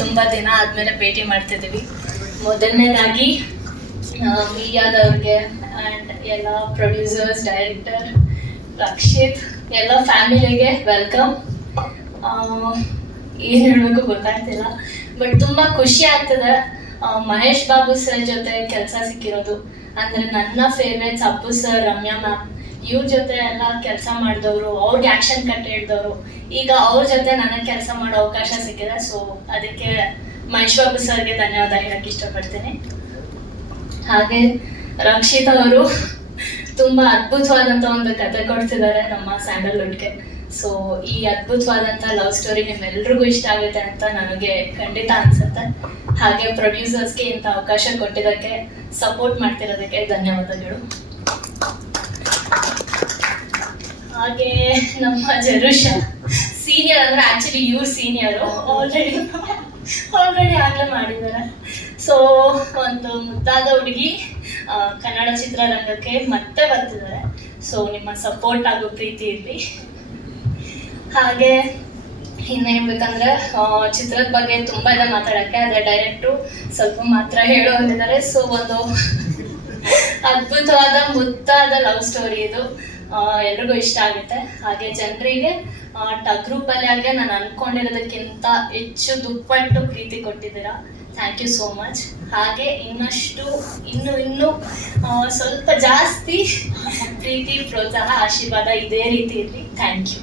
ತುಂಬ ದಿನ ಆದ್ಮೇಲೆ ಭೇಟಿ ಮಾಡ್ತಿದ್ದೀವಿ. ಮೊದಲನೇದಾಗಿ ಮೀಡಿಯಾದವ್ರಿಗೆ ಅಂಡ್ ಎಲ್ಲ ಪ್ರೊಡ್ಯೂಸರ್ಸ್ ಡೈರೆಕ್ಟರ್ ರಕ್ಷಿತ್, ಎಲ್ಲ ಫ್ಯಾಮಿಲಿಗೆ ವೆಲ್ಕಮ್ ಏನು ಹೇಳಬೇಕು ಗೊತ್ತಾಗ್ತಿಲ್ಲ ಬಟ್ ತುಂಬಾ ಖುಷಿ ಆಗ್ತದೆ. ಮಹೇಶ್ ಬಾಬು ಸರ್ ಜೊತೆ ಕೆಲಸ ಸಿಕ್ಕಿರೋದು. ಅಂದ್ರೆ ನನ್ನ favourites Appu sir Ramya ma'am ಇವ್ರ ಜೊತೆ ಎಲ್ಲ ಕೆಲಸ ಮಾಡಿದವರು, ಅವ್ರಿಗೆ ಆಕ್ಷನ್ ಕಟ್ ಹೇಳಿದವರು ಈಗ ಅವ್ರ ಜೊತೆ ನನಗೆ ಕೆಲಸ ಮಾಡೋ ಅವಕಾಶ ಸಿಕ್ಕಿದೆ ಸೊ ಅದಕ್ಕೆ ಮಹೇಶ್ ಬಾಬು ಸರ್ಗೆ ಧನ್ಯವಾದ ಹೇಳಕ್ಕೆ ಇಷ್ಟಪಡ್ತೀನಿ. ಹಾಗೆ ರಕ್ಷಿತ್ ಅವರು ತುಂಬಾ ಅದ್ಭುತವಾದಂತ ಒಂದು ಕತೆ ಕೊಡ್ತಿದ್ದಾರೆ ನಮ್ಮ ಸ್ಯಾಂಡಲ್ವುಡ್ಗೆ ಸೊ ಈ ಅದ್ಭುತವಾದಂತ ಲವ್ ಸ್ಟೋರಿ ನಿಮ್ಮೆಲ್ರಿಗೂ ಇಷ್ಟ ಆಗುತ್ತೆ ಅಂತ ನನಗೆ ಖಂಡಿತ ಅನ್ಸುತ್ತೆ. ಹಾಗೆ ಪ್ರೊಡ್ಯೂಸರ್ಸ್ಗೆ ಇಂಥ ಅವಕಾಶ ಕೊಟ್ಟಿದ್ದಕ್ಕೆ ಸಪೋರ್ಟ್ ಮಾಡ್ತಿರೋದಕ್ಕೆ ಧನ್ಯವಾದಗಳು. ಹಾಗೆ ನಮ್ಮ ಜರುಷ ಸೀನಿಯರ್ ಅಂದ್ರೆ ಆಕ್ಚುಲಿ ಇವ್ರು ಸೀನಿಯರು ಆಲ್ರೆಡಿ ಆಲ್ರೆಡಿ ಆಗಲೇ ಮಾಡಿದ್ದಾರೆ. ಸೊ ಒಂದು ಮುದ್ದಾದ ಹುಡುಗಿ ಕನ್ನಡ ಚಿತ್ರರಂಗಕ್ಕೆ ಮತ್ತೆ ಬರ್ತಿದ್ದಾರೆ. ಸೊ ನಿಮ್ಮ ಸಪೋರ್ಟ್ ಆಗೋ ಪ್ರೀತಿ ಇರಲಿ. ಹಾಗೆ ಇನ್ನು ಹೇಳ್ಬೇಕಂದ್ರೆ ಚಿತ್ರದ ಬಗ್ಗೆ ತುಂಬಾ ಇದೆ ಮಾತಾಡಕ್ಕೆ ಅದೇ ಡೈರೆಕ್ಟ್ರು ಸ್ವಲ್ಪ ಮಾತ್ರ ಹೇಳೋ ಅಂದಿದ್ದಾರೆ ಸೊ ಒಂದು ಅದ್ಭುತವಾದ, ಮುದ್ದಾದ ಲವ್ ಸ್ಟೋರಿ ಇದು. ಎಲ್ರಿಗೂ ಇಷ್ಟ ಆಗುತ್ತೆ. ಹಾಗೆ ಜನರಿಗೆ ಟಗ್ರು ಪಲ್ಯಾಗೆ ನಾನು ಅನ್ಕೊಂಡಿರೋದಕ್ಕಿಂತ ಹೆಚ್ಚು ದುಪ್ಪಟ್ಟು ಪ್ರೀತಿ ಕೊಟ್ಟಿದ್ದೀರಾ. ಥ್ಯಾಂಕ್ ಯು ಸೋ ಮಚ್ ಹಾಗೆ ಇನ್ನಷ್ಟು, ಇನ್ನು ಇನ್ನು ಸ್ವಲ್ಪ ಜಾಸ್ತಿ ಪ್ರೀತಿ, ಪ್ರೋತ್ಸಾಹ, ಆಶೀರ್ವಾದ ಇದೇ ರೀತಿ ಇರಲಿ ಥ್ಯಾಂಕ್ ಯು